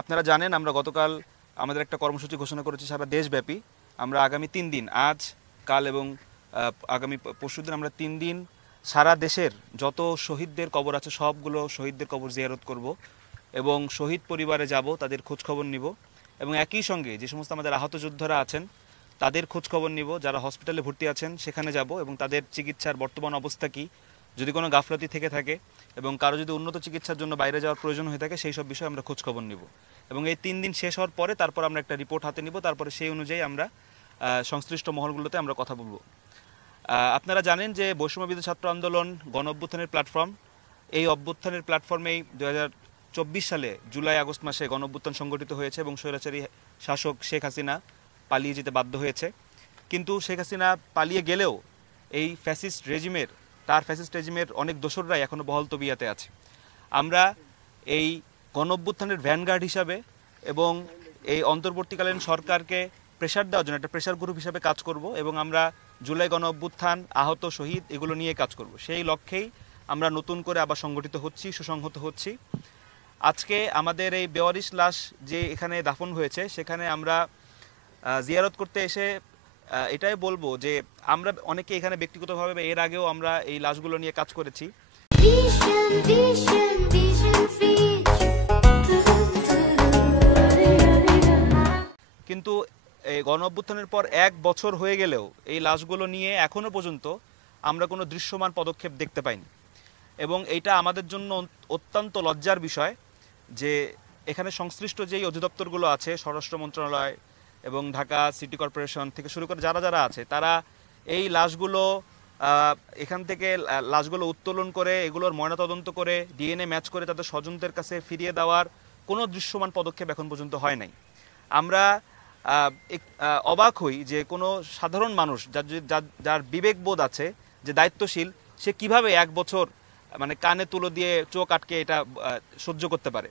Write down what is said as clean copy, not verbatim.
আপনারা জানেন আমরা গতকাল আমাদের একটা কর্মসূচি ঘোষণা করেছি সারা দেশব্যাপী। আমরা আগামী 3 দিন, আজ, কাল এবং আগামী পরশুদিন আমরা 3 দিন সারা দেশের যত শহীদদের কবর আছে সবগুলো শহীদদের কবর জিয়ারত করব এবং শহীদ পরিবারে যাব, তাদের খোঁজ খবর নিব এবং একই সঙ্গে যে সমস্ত আমাদের আহত যোদ্ধারা আছেন তাদের খোঁজ খবর নিব, যারা হসপিটালে ভর্তি আছেন সেখানে যাব এবং তাদের চিকিৎসার বর্তমান অবস্থা কী, যদি কোনো গাফলতি থেকে থাকে এবং কারো যদি উন্নত চিকিৎসার জন্য বাইরে যাওয়ার প্রয়োজন হয়ে থাকে সেই সব বিষয়ে আমরা খোঁজ খবর নিব এবং এই 3 দিন শেষ হওয়ার পরে তারপর আমরা একটা রিপোর্ট হাতে নিব, তারপরে সেই অনুযায়ী আমরা সংশ্লিষ্ট মহলগুলোতে আমরা কথা বলবো। আপনারা জানেন যে বৈষম্যবিরোধী ছাত্র আন্দোলন গণ অভ্যুত্থানের প্ল্যাটফর্ম, এই অভ্যুত্থানের প্ল্যাটফর্মেই 2024 সালে জুলাই আগস্ট মাসে গণ অভ্যুত্থান সংগঠিত হয়েছে এবং স্বৈরাচারী শাসক শেখ হাসিনা পালিয়ে যেতে বাধ্য হয়েছে। কিন্তু শেখ হাসিনা পালিয়ে গেলেও এই ফ্যাসিস্ট রেজিমের অনেক দোসররাই এখনও বহাল তবিয়াতে আছে। আমরা এই গণ অভ্যুত্থানের ভ্যানগার্ড হিসাবে এবং এই অন্তর্বর্তীকালীন সরকারকে প্রেশার দেওয়ার জন্য একটা প্রেশার গ্রুপ হিসাবে কাজ করব এবং আমরা জুলাই গণ অভ্যুত্থান, আহত, শহীদ এগুলো নিয়ে কাজ করব। সেই লক্ষ্যেই আমরা নতুন করে আবার সংগঠিত হচ্ছি, সুসংহত হচ্ছি। আজকে আমাদের এই বেওয়ারিশ লাশ যে এখানে দাফন হয়েছে সেখানে আমরা জিয়ারত করতে এসে এটাই বলবো যে আমরা অনেকে এখানে ব্যক্তিগতভাবে এর আগেও আমরা এই লাশগুলো নিয়ে কাজ করেছি, কিন্তু এই গণ অভ্যুত্থানের পর 1 বছর হয়ে গেলেও এই লাশগুলো নিয়ে এখনো পর্যন্ত আমরা কোনো দৃশ্যমান পদক্ষেপ দেখতে পাইনি এবং এইটা আমাদের জন্য অত্যন্ত লজ্জার বিষয় যে এখানে সংশ্লিষ্ট যেই অধিদপ্তরগুলো আছে, স্বরাষ্ট্র মন্ত্রণালয় এবং ঢাকা সিটি কর্পোরেশন থেকে শুরু করে যারা আছে তারা এই লাশগুলো এখান থেকে লাশগুলো উত্তোলন করে এগুলোর ময়নাতদন্ত করে ডিএনএ ম্যাচ করে তাদের স্বজনদের কাছে ফিরিয়ে দেওয়ার কোনো দৃশ্যমান পদক্ষেপ এখন পর্যন্ত হয় নাই। আমরা অবাক হই যে কোনো সাধারণ মানুষ যার বিবেকবোধ আছে, যে দায়িত্বশীল, সে কিভাবে 1 বছর মানে কানে তুলো দিয়ে চোখ আটকে এটা সহ্য করতে পারে।